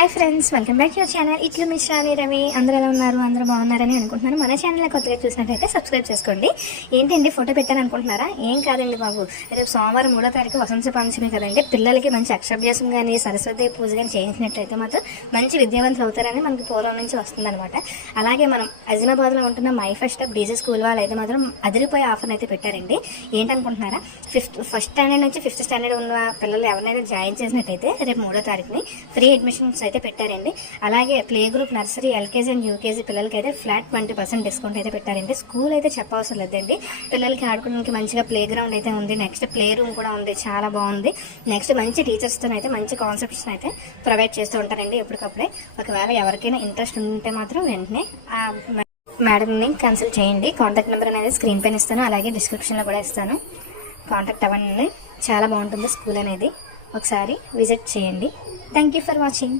Hi friends, welcome back to your channel. ఇట్లు మీ శ్రావణి రవి. అందరూ ఎలా ఉన్నారు? అందరూ బాగున్నారని అనుకుంటున్నాను. మన ఛానల్ కొత్తగా చూసినట్లయితే సబ్స్క్రైబ్ చేసుకోండి. ఏంటండి ఫోటో పెట్టాను అనుకుంటున్నారా? ఏం కాదండి బాబు, రేపు సోమవారం 3వ తారీఖు వసంత పంచమి కదండి. పిల్లలకి మంచి అక్షరాభ్యాసం కానీ సరస్వతి పూజ కానీ చేయించినట్లయితే మాత్రం మంచి విద్యావంతులు అవుతారని మనకి పూర్వం నుంచి వస్తుందన్నమాట. అలాగే మనం అజిమాబాద్లో ఉంటున్న మై ఫస్ట్ బీజీ స్కూల్ వాళ్ళు అయితే మాత్రం అదిరిపోయే ఆఫర్ అయితే పెట్టారండి. ఏంటనుకుంటున్నారా? ఫస్ట్ స్టాండర్డ్ నుంచి 5th స్టాండర్డ్ ఉన్న పిల్లలు ఎవరినైనా జాయిన్ చేసినట్టయితే రేపు 3వ తారీఖుని ఫ్రీ అడ్మిషన్స్ అయితే పెట్టారండి. అలాగే play group, nursery, LKG and UKG పిల్లలకి అయితే ఫ్లాట్ 20% డిస్కౌంట్ అయితే పెట్టారండి. స్కూల్ అయితే చెప్పవసరం లేదండి. పిల్లలకి ఆడుకోవడానికి మంచిగా ప్లే గ్రౌండ్ అయితే ఉంది. నెక్స్ట్ ప్లే రూమ్ కూడా ఉంది, చాలా బాగుంది. నెక్స్ట్ మంచి టీచర్స్తో అయితే మంచి కాన్సెప్ట్స్ అయితే ప్రొవైడ్ చేస్తూ ఉంటారండి ఎప్పటికప్పుడే. ఒకవేళ ఎవరికైనా ఇంట్రెస్ట్ ఉంటే మాత్రం వెంటనే మేడంని కన్సల్ట్ చేయండి. కాంటాక్ట్ నెంబర్ అనేది స్క్రీన్ పైన ఇస్తాను, అలాగే డిస్క్రిప్షన్లో కూడా ఇస్తాను. కాంటాక్ట్ అవ్వండి. చాలా బాగుంటుంది స్కూల్ అనేది. ఒకసారి విజిట్ చేయండి. Thank you for watching.